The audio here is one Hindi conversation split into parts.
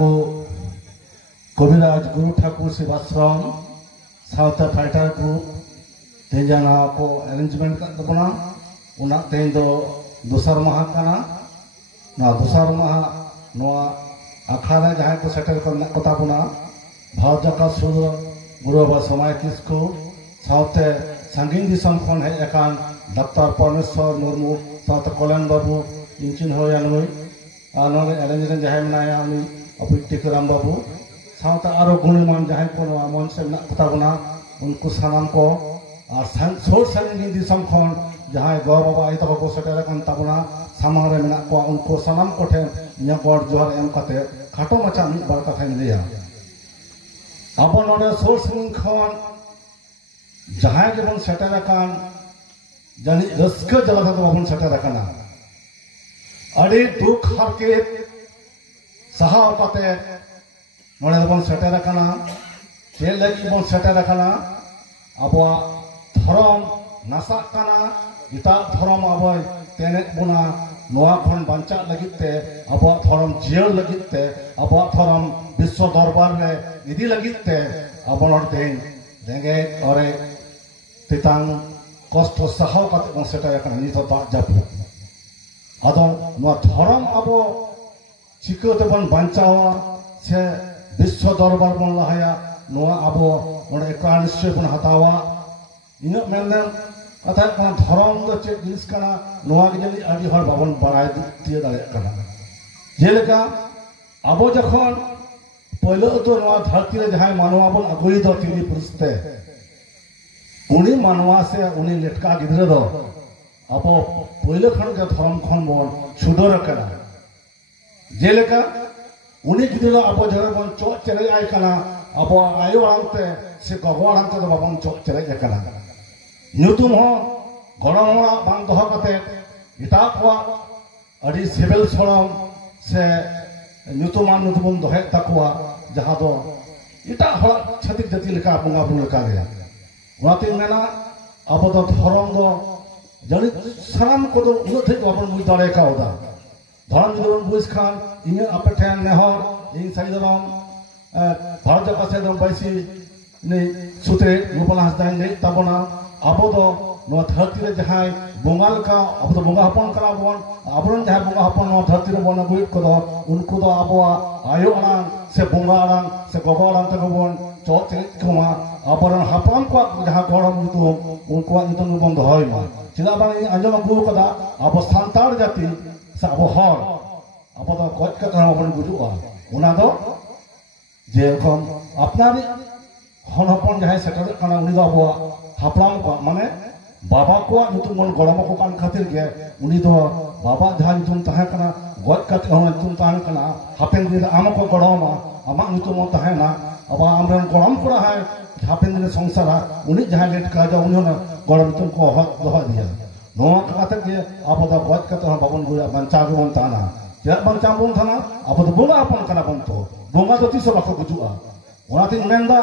को Kaviraj Guru Thakur Sevashram south fighter group तेजाना को अरेंजमेंट कर तबना उना तेज दो दोसर माह काना ना दोसर माह नोआ अखाड़ा जहां को सेटल करना कोता बुना भारत जाका सुर गुरु बाबा समय किसको साउथे संगीन दिसम खन है एकान डॉक्टर परमेश्वर मुर्मू साउथ कल्याण बाबू इंचिन होयानुई आनोने अरेंजमेंट जहां मनाया उनी अपिटिकराम बाबू साउथ आरो गुणमान जहां को नोआ मन से ना कोता बुना उनको सलाम को और सोर संगीन दिसम खन जहां गौ बाबा आई तक को सेटल कर तबना सामारे मेना को उनको सलाम को ठे इया गॉड जोहर एम कते खाटो मचा मिद बार कथा लिया अब नोडे सोर संगीन खन जहां के बन सेटल कान जानी रस्क जगह तो बन सेटल काना अड़ी दुख हर के सहाव कते नोडे बन सेटल काना चेल लगी बन सेटल काना अब धर्म नासा काना इता धर्म अब तेने बुना नोआ खन बांचा लगिते अब धर्म जियल लगिते अब धर्म विश्व दरबार में इदी लगिते अब नोडे देंगे और तितांग कष्ट सहाव कते बन सेटा याकना नितो ता जापु आदो नो धर्म अब चिकोते बन बांचावा से विश्व दरबार बन लहाया नो अब ओडे एका निश्चय बन हतावा इन मेनन कथा को धर्म दो चे जिनिस कना नोआ के जनी आदि हर बाबन बराय दिए दाले कना जेलेका अब जखन पहले तो नोआ धरती रे जहां मानवा बन अगुई दो तिनी पुरुषते उनी मानवा से उनी लेटका गिद्रे दो अब पहले खन के धर्म खन बन सुदर कना जेलेका उनी गिद्रे अब जरे बन चो चले आय कना अब आयो आंते से गगो आंते दो बाबन चो चले कना नुतुम हो गणमोड़ा बांग दोह कते इता को अडी सिविल सोरम से नुतुमान नुतुम दोहे तकवा जहां दो इता हला छतिक जाति लेका बंगा बुन लेका गया वाती मेना अब तो धर्म दो जनी साम को दो उन थे बाबन मुई दरे का होदा धर्म जदन बुइस खान इन अपठेन नेहर इन साइदरम भारत जाका से दम बैसी ने सुते गोपाल हसदान ने तबना अब दो नो धरती रे जहां बोंगाल का अब तो बोंगा हपन करा बन अबरन जहां बोंगा हपन नो धरती रे बन गुइट को दो उनको दो अब आयो अनान से बोंगा अनान से गोगो अनान तक बन चोट कोमा अबरन हपन को जहां गरम तो उनको नितन बन दोहय मा चिला बानी अंजम गुरु कदा अब सांतार जाति से अब हर अब तो गज का तरह बन गुजुआ उना दो जे रकम अपनारी हन हपन जहां सेटल कना उनी दो अब हापलाम को माने बाबा को नुतुम बन गरम को कान खातिर गे उनी दो बाबा जहां नुतुम तहा कना गज का नुतुम तहान कना हापेन दिन आम को गरम आमा नुतुम तहाना अब आमरन गरम को है हापेन दिन संसार उनी जहां लेट का जा उनी गरम नुतुम को हक दोह दिया नो खातिर गे अब तो गज का तो बाबन गुया बंचा गवन ताना जे बंचा बन थाना अब तो बोंगा अपन कना बन तो बोंगा तो तीसो बाको गुजुआ ओनाती मेंदा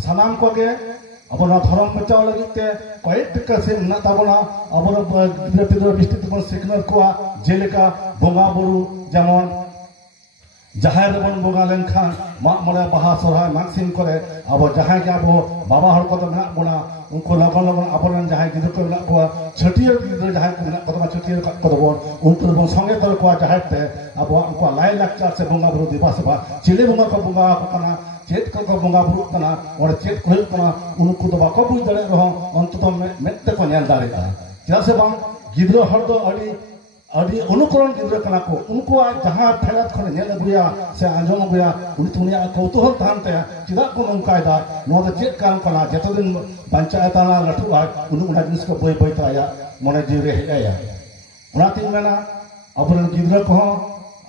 सनाम को गे अब धर्म बचाव लगे कई टिका से तबना अब गिद्रा पिद्रा बिस्टित बन सिकनर को जेलेका बोंगा बुरु जेमन जहां बन बोंगा लेनखान मा मले बाहा सोरहा मागसिन करे अब जहां के अब बाबा हर को मेना बना उनको लगन लगन अपन जहां गिद्रा को मेना को छटियर गिद्रा जहां को मेना को छटियर को बन उनको बन संगे कर को जहां ते अब उनको लाई लाचार से बोंगा बुरु दिवस बा चिले बोंगा को बोंगा कना चेत को बोंगा बुरु कना और चेत को कना उनको तो बाको बुझ दरे रहो अंततो मेते को नेल दारेता चला से बांग गिद्रा हर दो अड़ी अनुकरण गिद्रा कना को उनको जहां फैलात खने नेल अगुया से आंजम अगुया उनी तुनिया कौतूहल तानते चिदा को नंकायदा नो तो चेत कान कना जतो दिन पंचायत ना लठु आ उना जिनिस को बय बय ताया मने जीरे हेया उनाती मेना अबरन गिद्रा को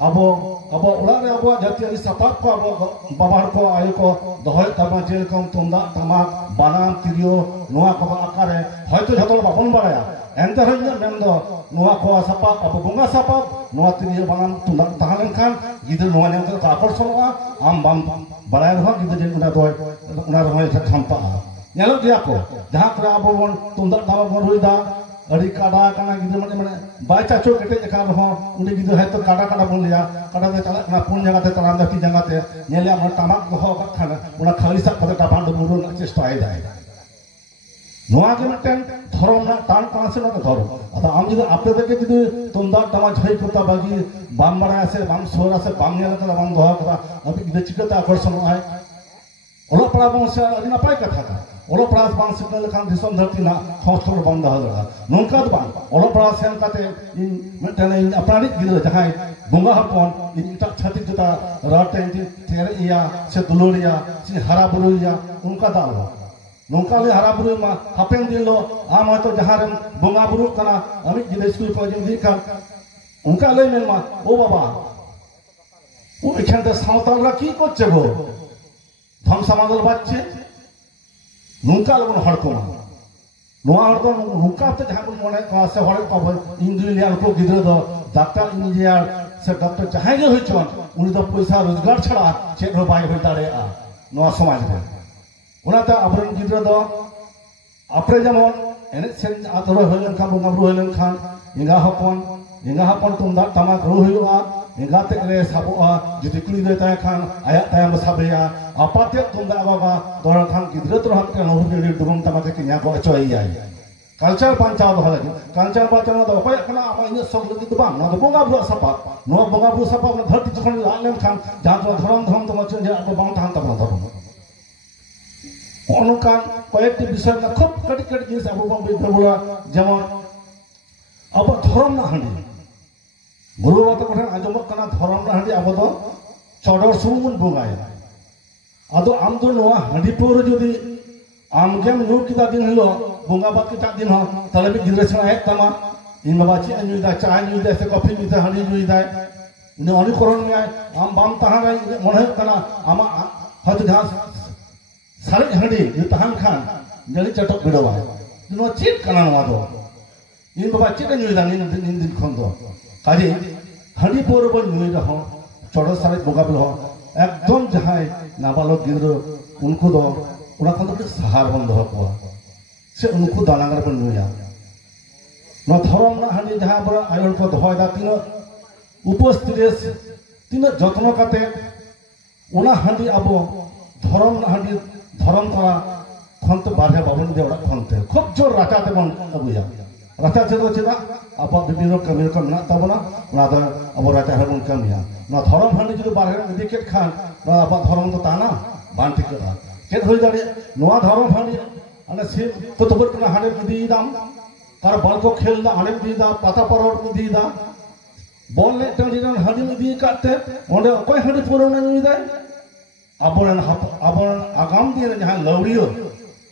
अब उड़ा रे अब जातीय सपाप को अब बाबार को आयु को दोहय तबा जेल कम तुंदा तमाक बानाम तिरियो नोआ को आकारे हयतो जतो बाबन बाराया एंतर हन्या मेंदो नोआ को सपाप अब बोंगा सपाप नोआ तिरियो बानाम तुंदा तहालन खान गिद्र नोआ ने तो आकर्षणवा आम बाम बाराय रह गिद्र जेन उना दोय उना रह छम्पा नेलो दिया को जहां करा अब बन तुंदा तमाक बन होइदा अड़ी काड़ा काना गिद्र माने माने बाय चाचो केटे एका रहो उनी गिद्र है तो काड़ा काड़ा बोन लिया काड़ा दे चला ना पुन जगह ते तराम दा ती जगह ते नेले हम तामाक दहो का खाना उना खाली सा पता टापान दो मुरो ना चेष्टा आइ जाए नोआ के मटेन धर्म ना टान कासे ना धर्म अदा आम जिदो आपे देके जिदो तुमदा तमा झई कोता बागी बाम बड़ा से बाम सोरा से बाम नेला का बाम दहो का अभी गिद्र चिकता आकर्षण आए ओला पड़ा बंसा अदि नपाय कथा का ओला पड़ा बांग सिकल लेखान दिसम धरती ना हॉस्टल बंद दहो दड़ा नोंका द बांग ओला पड़ा सेन काते इन मटेन इन अपनारी गिद्र जहां बुंगा हपन इन इटा छाती जता राटे तेरिया से दुलोरिया से हरा बुरुया उनका दाल नौका ले हरा बुरु मा हापेन दिन लो आम है तो जहां रन बुंगा बुरु कना अमित जिदे स्कूल को जिम दिखा उनका ले मेन मा ओ बाबा वो एखान ते सावताल रा की करछे गो धम समादल बाच्चे नौका लोगन हड़को मा नोआ हड़को नौका ते जहां को मने का से हड़े को इंजीनियर को गिद्र दो डॉक्टर इंजीनियर से डॉक्टर चाहे गे होइचन उनी तो पैसा रोजगार छड़ा चेक हो बाय होय दाड़े आ नोआ समाज रे उनाता अबरन गिद्र दो अपरे जमन एने सेन आतरो होलन खान बुंगाबुरु होलन खान इंगा हपन तुमदा तमाक रू हुआ इंगा ते रे साबोआ जुदि कुली दे ताय खान आया तायम साबेया अपाते तुमदा बाबा दरन खान गिद्र तो हक के नहुर रे दुगम तमाक के न्या को अचोई आई कल्चर पंचाव दो लगी कल्चर पंचाव दो अपाय कना आमा इन सब लगी तो बांग न बुंगाबुरु सपा नो बुंगाबुरु सपा न धरती जखन लालेन खान जहां तो धरम तो मचन जे अब बांग थान तब धरम अनुकान कयेकटी विषय ना खूब कटी कटी जिनिस अब बम बेबुला जेमन अब धरम ना हांडी गुरु बात को आजम कना धरम ना हांडी अब तो चडर सुमुन बुंगाय आदो आम दो नोआ हांडी पोर जदी आम गेम नु किता दिन हलो बुंगा बात किता दिन हो तले भी गिद्र छना एक तमा इन बाबाची अन्युदा चाय न्युदा से कॉफी मिता हांडी न्युदा ने अनुकरण में आम बाम तहां मन कना आमा हत घास सारे हंडी ये तहान खान जली चटक बिडवा नो चीट कना नवा दो इन बाबा चीट न्युदा इन दिन खन दो काजे हंडी पोर बन नुई रहो चडो सारे बोगा बिल हो एकदम जहाय नाबालक गिद्र उनको दो उना खन दो सहार बन दो को से उनको दालांगर बन नुया नो धरम ना हंडी जहां बर आयोन को दहोय दा तीनो उपस्थित तीनो जत्न काते उना हंडी अबो धरम ना हंडी धरम तरा खंत बारहे बाबन दे ओड़ा खंते खूब जोर राचाते बन अबुया राचा चेदो चेदा अब विभिन्न कमी को मेना तबना ना द अब राचा हबन कमिया ना धरम हंडी जुदि बारहे दिकेट खान ना अब धरम तो ताना बांति करा केद होय दाड़े नोआ धरम हंडी अने से कुतबर कना हाडे दी दाम तार बल को खेल दा आने दी दा पाता परवर दी दा बॉल ने टंडिन हंडी दी काते ओंडे कोई हंडी पुरोना नी दा आबोरन आगाम दिन जहां लौड़ियो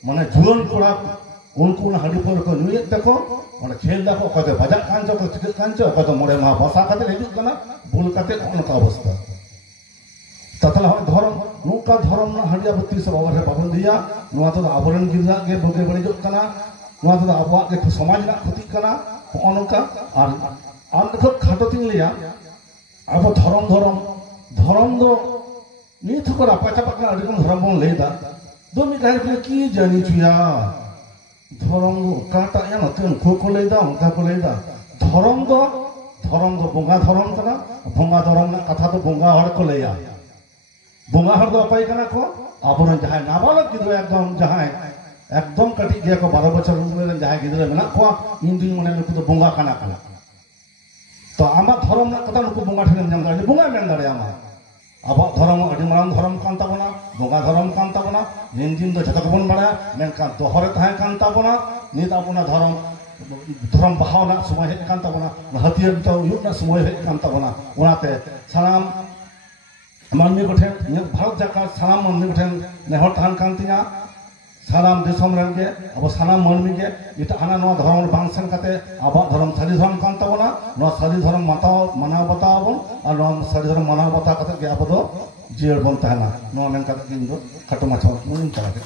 माने जुवन कोड़ा उनको हंडी पर को नुये देखो माने खेल देखो कते बजा कांचो को चिकल कांचो कते मोड़े मा बसा कते हिजुक कना बुल कते उनका अवस्था ततला धर्म नुका धर्म ना हंडी अब 30 बाबर है बाबन दिया नुवा तो आबोरन गिरजा के बोगे बड़ी जो कना नुवा तो आबवा के समाज ना क्षति कना उनका और आम देखो खाटो तिन लिया अब धर्म दो नीत को रापाचा पकना अडिकम धर्म बन लेदा दो मी गाय की जानी छुया धर्म काटा या नतन को लेदा उनका को लेदा धर्म दो बुंगा धर्म कना बुंगा धर्म ना कथा तो बुंगा हड़ को लेया बुंगा हड़ दो अपाय कना को आबोरन जहां नाबालक गिद्र एकदम कटी गया को 12 बछर उमेर जहां गिद्र मेना को इन दिन मने नुकु तो बुंगा कना तो आमा धर्म ना कथा नुकु बुंगा ठेन जम दाड़े बुंगा मेन दाड़े आमा अब धर्म अड़ी मारांग धर्म कान ताबना बोगा धर्म कान ताबना दिन दिन दो जतक बन बड़ा मेनकान दोहरे तहां कान ताबना नित आबना धर्म बहावना समय हे कान ताबना हथियार तो युना समय हे कान ताबना उनाते सानाम मानमी गठेन भारत जाका सानाम मानमी गठेन नेहर तहान कान तिया सानाम दिसम रन के अब सानाम मानमी के इटा आना नो धर्म बांगसन काते अब धर्म सारी धर्म कान ताबना नो सारी धर्म माना बताबो और नो सारी धर्म माना बता काते के अब दो जीर बन तहना नो मेन काते किन दो खटो माछो मुन चला के